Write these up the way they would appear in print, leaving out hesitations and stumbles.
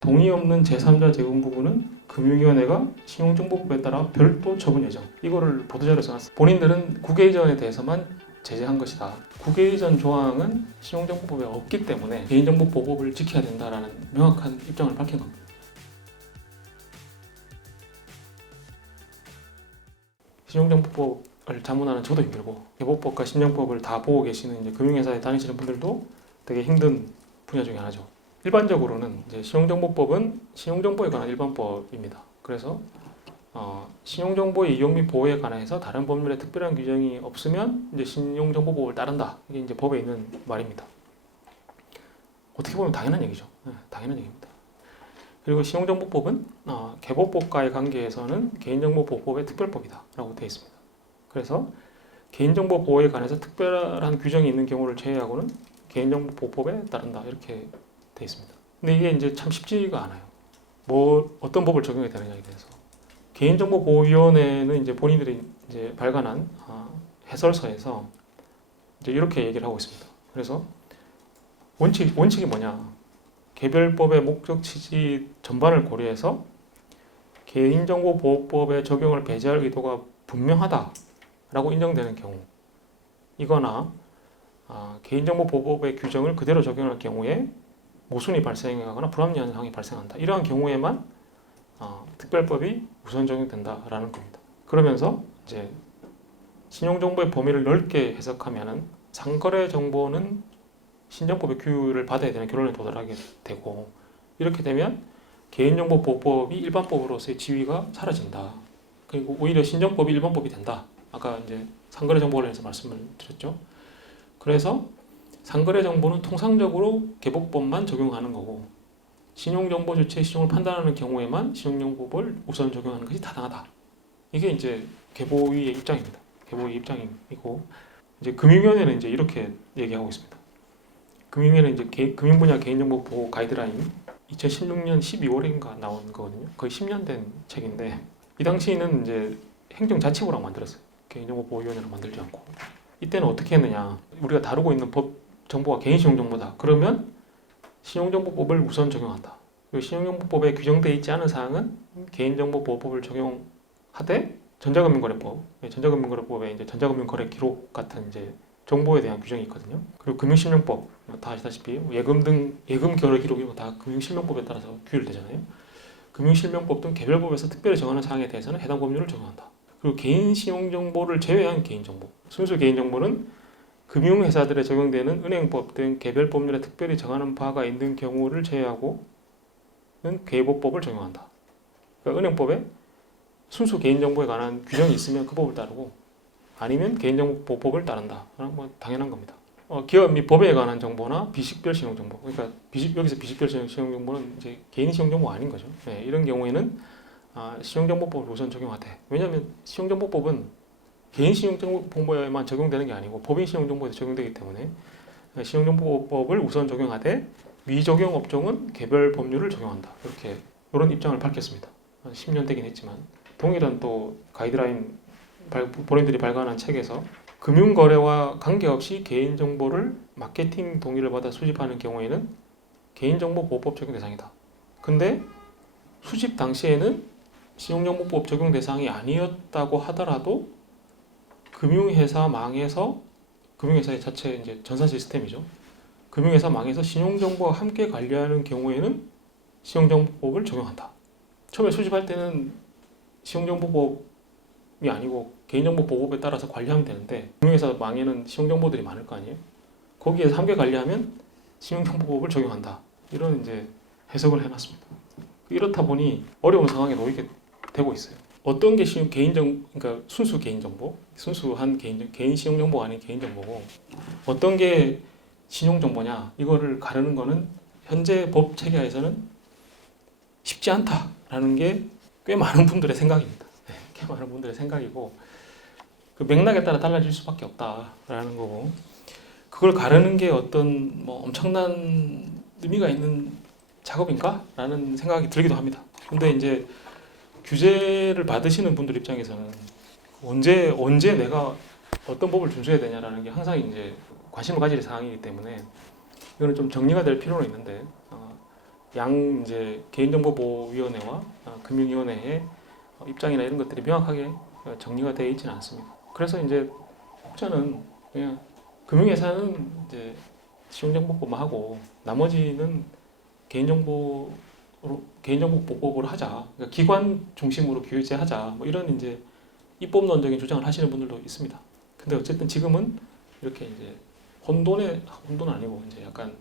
동의 없는 제3자 제공 부분은 금융위원회가 신용정보법에 따라 별도 처분 예정. 이거를 보도자료에 써놨어요. 본인들은 국외이전에 대해서만 제재한 것이다. 국외이전 조항은 신용정보법에 없기 때문에 개인정보보호법을 지켜야 된다라는 명확한 입장을 밝힌 겁니다. 신용정보법을 자문하는 저도 힘들고 개보법과 신용법을 다 보고 계시는 이제 금융회사에 다니시는 분들도 되게 힘든 분야 중에 하나죠. 일반적으로는 이제 신용정보법은 신용정보에 관한 일반법입니다. 그래서 신용정보의 이용 및 보호에 관해서 다른 법률에 특별한 규정이 없으면 이제 신용정보법을 따른다. 이게 이제 법에 있는 말입니다. 어떻게 보면 당연한 얘기죠. 네, 당연한 얘기입니다. 그리고 신용정보법은 개보법과의 관계에서는 개인정보보호법의 특별법이다라고 되어 있습니다. 그래서 개인정보 보호에 관해서 특별한 규정이 있는 경우를 제외하고는 개인정보보호법에 따른다 이렇게 되어 있습니다. 근데 이게 이제 참 쉽지가 않아요. 어떤 법을 적용해야 되느냐에 대해서. 개인정보보호위원회는 이제 본인들이 이제 발간한 해설서에서 이제 이렇게 얘기를 하고 있습니다. 그래서 원칙이 뭐냐? 개별법의 목적 취지 전반을 고려해서 개인정보보호법의 적용을 배제할 의도가 분명하다라고 인정되는 경우, 이거나 개인정보보호법의 규정을 그대로 적용할 경우에 모순이 발생하거나 불합리한 상황이 발생한다. 이러한 경우에만 특별법이 우선 적용된다라는 겁니다. 그러면서 이제 신용정보의 범위를 넓게 해석하면은 상거래 정보는 신정법의 규율을 받아야 되는 결론에 도달하게 되고, 이렇게 되면 개인정보보호법이 일반법으로서의 지위가 사라진다. 그리고 오히려 신정법이 일반법이 된다. 아까 이제 상거래 정보 관련해서 말씀을 드렸죠. 그래서 상거래 정보는 통상적으로 개보법만 적용하는 거고, 신용정보 주체의 신용을 판단하는 경우에만 신용정보법을 우선 적용하는 것이 타당하다. 이게 이제 개보위의 입장입니다. 개보위 입장이고, 이제 금융위원회는 이제 이렇게 얘기하고 있습니다. 금융위원회는 이제 금융 분야 개인정보 보호 가이드라인 2016년 12월인가 나온 거거든요. 거의 10년 된 책인데, 이 당시에는 이제 행정자치부라고 만들었어요. 개인정보보호위원회를 만들지 않고. 이때는 어떻게 했느냐? 우리가 다루고 있는 법 정보가 개인신용정보다. 그러면 신용정보법을 우선 적용한다. 그리고 신용정보법에 규정되어 있지 않은 사항은 개인정보보호법을 적용하되 전자금융거래법에 이제 전자금융거래 기록 같은 이제 정보에 대한 규정이 있거든요. 그리고 금융실명법 다 아시다시피 예금 결의 기록 이거 다 금융실명법에 따라서 규율되잖아요. 금융실명법 등 개별법에서 특별히 정하는 사항에 대해서는 해당 법률을 적용한다. 그리고 개인 신용정보를 제외한 개인정보, 순수 개인정보는 금융회사들에 적용되는 은행법 등 개별 법률에 특별히 정하는 바가 있는 경우를 제외하고는 개보법을 적용한다. 그러니까 은행법에 순수 개인정보에 관한 규정이 있으면 그 법을 따르고, 아니면 개인정보법을 따른다. 뭐 당연한 겁니다. 기업 및 법에 관한 정보나 비식별 신용정보, 그러니까 여기서 비식별 신용정보는 이제 개인 신용정보가 아닌 거죠. 네, 이런 경우에는 신용정보법을 우선 적용하되, 왜냐하면 신용정보법은 개인 신용정보에만 적용되는 게 아니고 법인 신용정보에도 적용되기 때문에 신용정보법을 우선 적용하되 미적용 업종은 개별 법률을 적용한다. 이런 입장을 밝혔습니다. 10년 되긴 했지만 동일한 또 가이드라인 본인들이 발간한 책에서 금융거래와 관계없이 개인정보를 마케팅 동의를 받아 수집하는 경우에는 개인정보보호법 적용 대상이다. 근데 수집 당시에는 신용정보법 적용 대상이 아니었다고 하더라도 금융회사 망해서, 금융회사의 자체 이제 전산 시스템이죠. 금융회사 망해서 신용정보와 함께 관리하는 경우에는 신용정보법을 적용한다. 처음에 수집할 때는 신용정보법이 아니고 개인정보보호법에 따라서 관리하면 되는데, 금융회사 망에는 신용정보들이 많을 거 아니에요. 거기에서 함께 관리하면 신용정보법을 적용한다. 이런 이제 해석을 해놨습니다. 이렇다 보니 어려운 상황에 놓이게 되고 있어요. 어떤 게 그러니까 순수 개인정보, 순수한 개인 신용정보가 아닌 개인정보고, 어떤 게 신용정보냐, 이거를 가르는 거는 현재 법 체계에서는 쉽지 않다라는 게 꽤 많은 분들의 생각입니다. 네, 꽤 많은 분들의 생각이고, 그 맥락에 따라 달라질 수밖에 없다라는 거고, 그걸 가르는 게 어떤 뭐 엄청난 의미가 있는 작업인가라는 생각이 들기도 합니다. 근데 이제 규제를 받으시는 분들 입장에서는 언제 내가 어떤 법을 준수해야 되냐라는 게 항상 이제 관심을 가질 사항이기 때문에 이거는 좀 정리가 될 필요는 있는데, 양 이제 개인정보보호위원회와 금융위원회의 입장이나 이런 것들이 명확하게 정리가 되어 있지는 않습니다. 그래서 이제 혹자는 그냥 금융회사는 이제 신용정보법만 하고 나머지는 개인정보보호법으로 하자, 그러니까 기관 중심으로 규제하자, 뭐 이런 이제 입법론적인 주장을 하시는 분들도 있습니다. 근데 어쨌든 지금은 이렇게 이제 혼돈은 아니고 이제 약간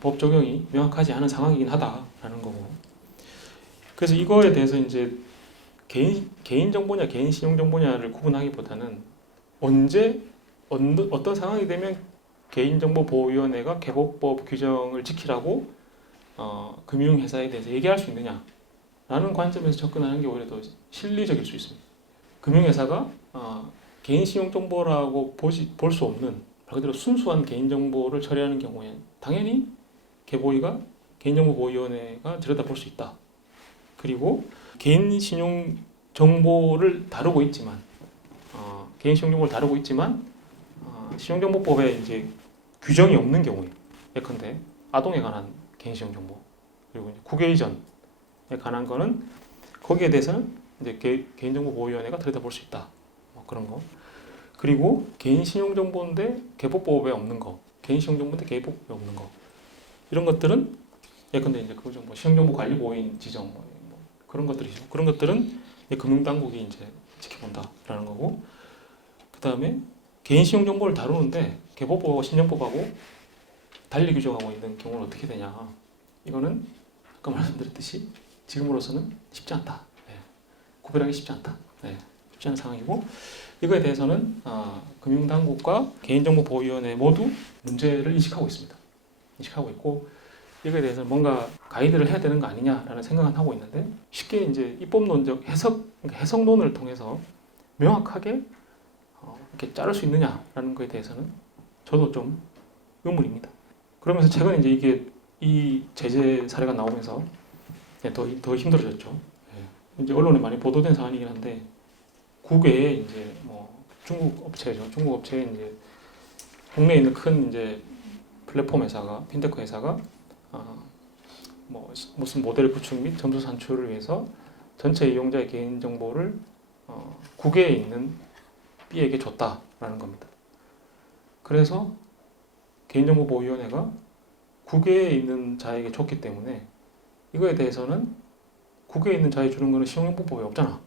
법 적용이 명확하지 않은 상황이긴 하다라는 거고. 그래서 이거에 대해서 이제 개인 정보냐 개인 신용 정보냐를 구분하기보다는 어떤 상황이 되면 개인정보보호위원회가 개보법 규정을 지키라고 금융회사에 대해서 얘기할 수 있느냐라는 관점에서 접근하는 게 오히려 더 실리적일 수 있습니다. 금융회사가 개인 신용 정보라고 볼 수 없는 말 그대로 순수한 개인 정보를 처리하는 경우에 당연히 개보위가 개인정보보호위원회가 들여다볼 수 있다. 그리고 개인 신용 정보를 다루고 있지만 신용정보법에 이제 규정이 없는 경우에 예컨대 아동에 관한 개인 신용 정보 그리고 이제 국외 이전에 관한 거는 거기에 대해서는 이제 개인정보보호위원회가 들여다볼 수 있다. 뭐 그런 거. 그리고 개인 신용 정보인데 개보법에 없는 거, 개인 신용 정보인데 개보법에 없는 거 이런 것들은 예컨대 이제 그 정보 신용정보관리보호인 지정 뭐 그런 것들이죠. 그런 것들은 금융당국이 이제 지켜본다라는 거고. 그 다음에 개인 신용 정보를 다루는데 개보법하고 신용법하고 달리 규정하고 있는 경우는 어떻게 되냐? 이거는 아까 말씀드렸듯이 지금으로서는 쉽지 않다. 네. 구별하기 쉽지 않다. 네. 쉽지 않은 상황이고 이거에 대해서는 금융당국과 개인정보보호위원회 모두 문제를 인식하고 있습니다. 인식하고 있고 이거에 대해서 뭔가 가이드를 해야 되는 거 아니냐라는 생각은 하고 있는데 쉽게 이제 입법론적 해석론을 통해서 명확하게 이렇게 자를 수 있느냐라는 거에 대해서는 저도 좀 의문입니다. 그러면서 최근에 이제 이 제재 사례가 나오면서 더 힘들어졌죠. 이제 언론에 많이 보도된 사안이긴 한데 국외에 이제 뭐 중국 업체죠. 중국 업체에 이제 국내에 있는 큰 이제 플랫폼 회사가 핀테크 회사가 뭐 무슨 모델 구축 및 점수 산출을 위해서 전체 이용자의 개인 정보를 국외에 있는 B에게 줬다라는 겁니다. 그래서 개인정보보호위원회가 국외에 있는 자에게 줬기 때문에 이거에 대해서는 국외에 있는 자에 주는 거는 신용정보법에 없잖아.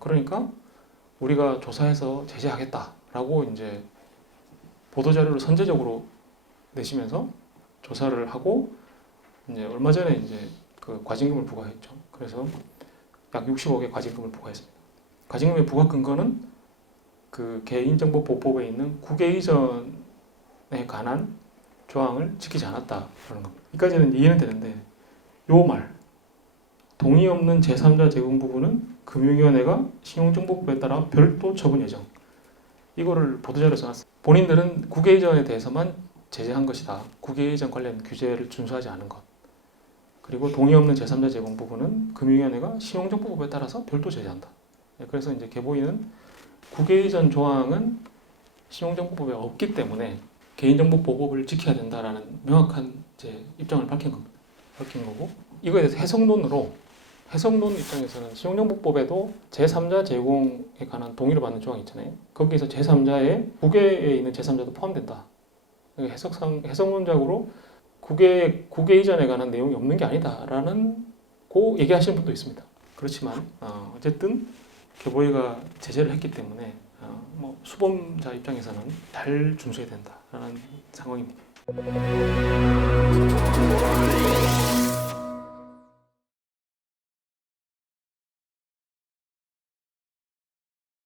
그러니까 우리가 조사해서 제재하겠다라고 이제 보도자료를 선제적으로 내시면서 조사를 하고 이제 얼마 전에 이제 그 과징금을 부과했죠. 그래서 약 60억의 과징금을 부과했습니다. 과징금의 부과 근거는 그 개인정보보호법에 있는 국외 이전에 관한 조항을 지키지 않았다라는 겁니다. 여기까지는 이해는 되는데 요 말 동의 없는 제3자 제공 부분은 금융위원회가 신용정보법에 따라 별도 처분 예정 이거를 보도자료에 써놨어요. 본인들은 국외 이전에 대해서만 제재한 것이다. 국외 이전 관련 규제를 준수하지 않은 것 그리고 동의 없는 제3자 제공 부분은 금융위원회가 신용정보법에 따라서 별도 제재한다. 그래서 이제 개보위는 국외 이전 조항은 신용정보법에 없기 때문에 개인정보보호법을 지켜야 된다라는 명확한 이제 입장을 밝힌 거고 이거에 대해서 해석론 입장에서는 신용정보법에도 제3자 제공에 관한 동의를 받는 조항이 있잖아요. 거기에서 제3자에 국외에 있는 제3자도 포함된다. 해석론적으로 국외 이전에 관한 내용이 없는 게 아니다라는 고 얘기하시는 분도 있습니다. 그렇지만 어쨌든 개보위가 제재를 했기 때문에 뭐 수범자 입장에서는 잘 준수해야 된다라는 상황입니다.